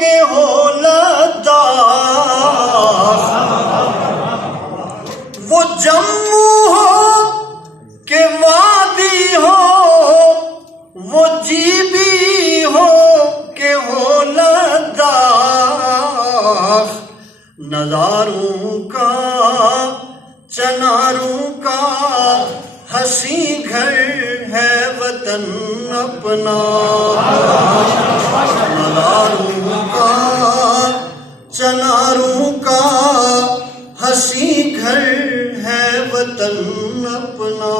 کہ ہو لداخ، وہ جموں ہو کہ وادی ہو، وہ جیبی ہو کہ ہو لداخ، نظاروں کا چناروں کا ہنسی گھر ہے وطن اپنا، نظاروں کا چناروں کا ہنسی گھر ہے وطن اپنا،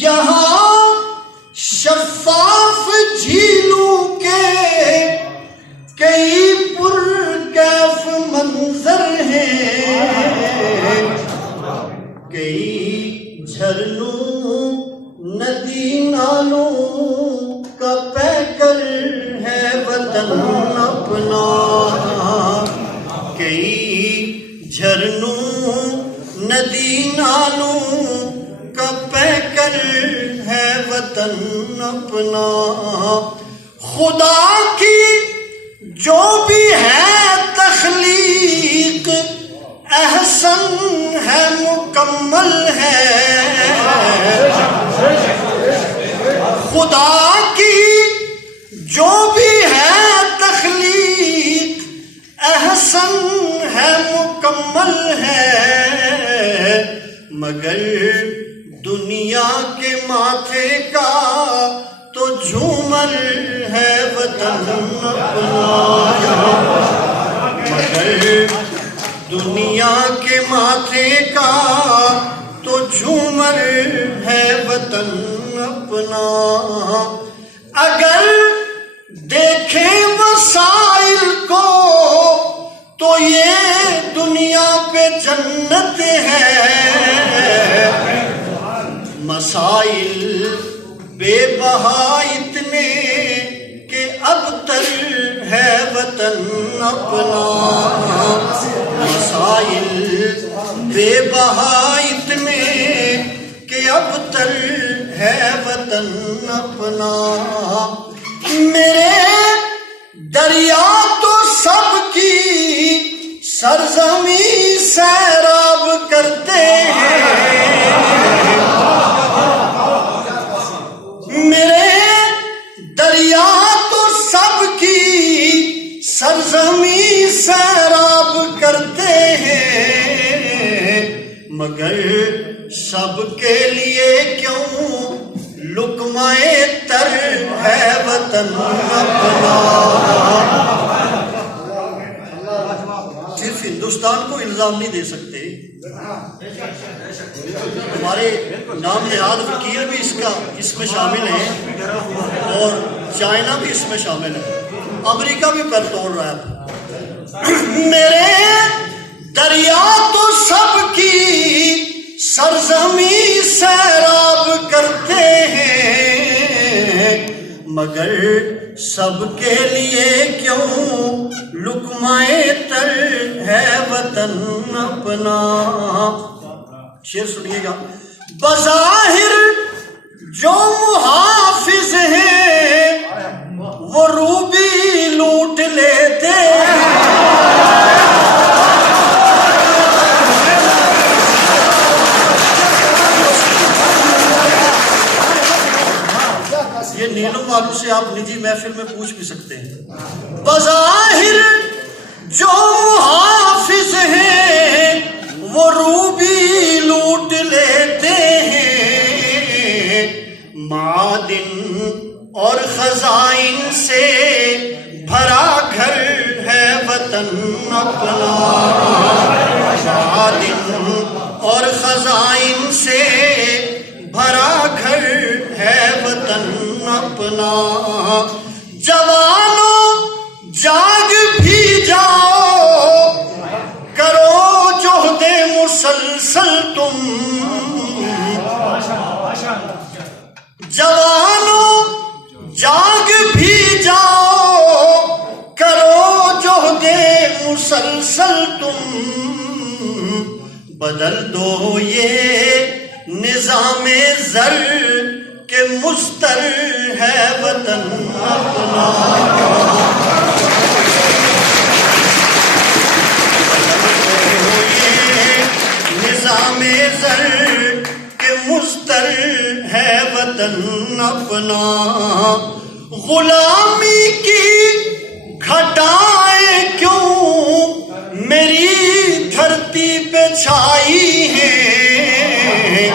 یہاں شفاف جھیلوں کے کئی پرکیف منظر ہیں، کئی جھرنوں ندی نالوں کا پیکر ہے وطن اپنا، کئی جھرنوں ندی نالوں کا پیکر ہے وطن اپنا، خدا کی جو بھی ہے تخلیق احسن ہے مکمل ہے، خدا کی جو بھی ہے تخلیق احسن ہے مکمل ہے، مگر دنیا کے ماتھے کا تو جھومر ہے وطن اپنا، مگر دنیا کے ماتھے کا تو جھومر ہے وطن اپنا، اگر دیکھیں وسائل کو تو یہ دنیا پہ جنت ہے، مسائل بے بہا اتنے کہ ابتر ہے وطن اپنا، مسائل بے بہا اتنے کہ ابتر ہے وطن اپنا، میرے دریا تو سب کی سرزمین سیراب کرتے ہیں، میرے دریا تو سب کی سرزمین سیراب کرتے ہیں، مگر سب کے لیے کیوں لقمہ تر ہے وطن اپنا، صرف ہندوستان کو الزام نہیں دے سکتے، ہمارے نام نہاد وکیل بھی اس میں شامل ہیں، اور چائنا بھی اس میں شامل ہے، امریکہ بھی پر توڑ رہا ہے، میرے دریا تو سب کی سرزمین سیراب کرتے ہیں، مگر سب کے لیے کیوں لقمہ تر ہے وطن اپنا، شعر سنیے گا، بظاہر جو محافظ ہیں وہ روبی لوٹ لیتے ہیں، یہ نیلم والوں سے آپ نجی محفل میں پوچھ بھی سکتے ہیں، بظاہر جو محافظ ہیں وہ روبی لوٹ لیتے ہیں، معادن اور خزائن سے بھرا گھر ہے وطن اپنا، معادن اور خزائن سے بھرا گھر ہے وطن اپنا، جوانوں جاگ بھی جاؤ کرو جہد مسلسل تم، جوانوں جاگ بھی جاؤ کرو جہد مسلسل تم، بدل دو یہ نظام زر کہ مستر ہے وطن اپنا، وطن اپنا، غلامی کی گھٹائیں کیوں میری دھرتی پہ چھائی ہیں،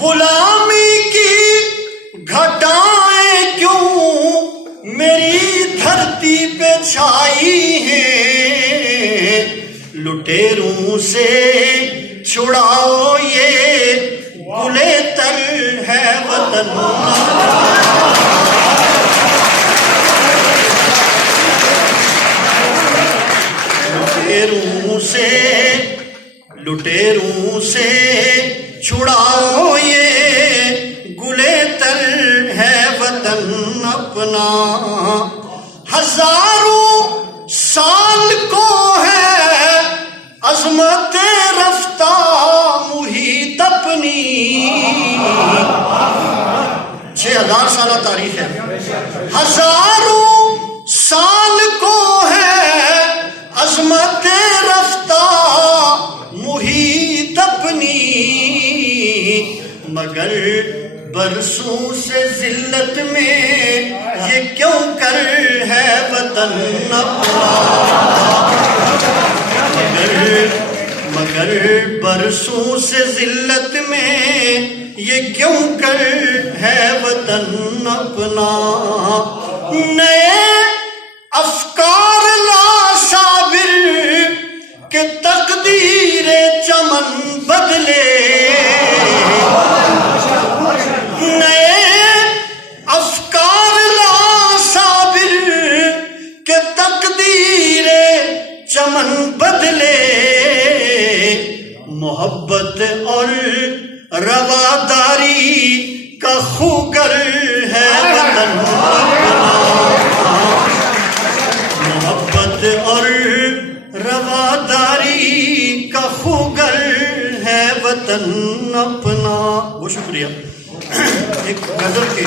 غلامی کی گھٹائیں کیوں میری دھرتی پہ چھائی ہیں، لٹیروں سے چھڑاؤ یہ گلے تر ہے وطن، لٹیروں سے چھڑاؤ یہ گلے تر ہے وطن اپنا، ہزاروں سال کو ہے عظمت رفتہ محیط اپنی، 6000 سالہ تاریخ ہے، ہزاروں سال کو ہے عظمت رفتہ محیط اپنی، مگر برسوں سے ذلت میں یہ کیوں کر ہے وطن اپنا، مگر برسوں سے ذلت میں یہ کیوں کر ہے وطن اپنا، نئے افکار لا صابر کہ تقدیر چمن بدلے، نئے افکار لا صابر کہ تقدیر چمن بدلے، محبت اور رواداری کا خوگر ہے وطن اپنا، محبت اور رواداری کا خوگر ہے وطن اپنا۔ بہت شکریہ۔ ایک غزل کے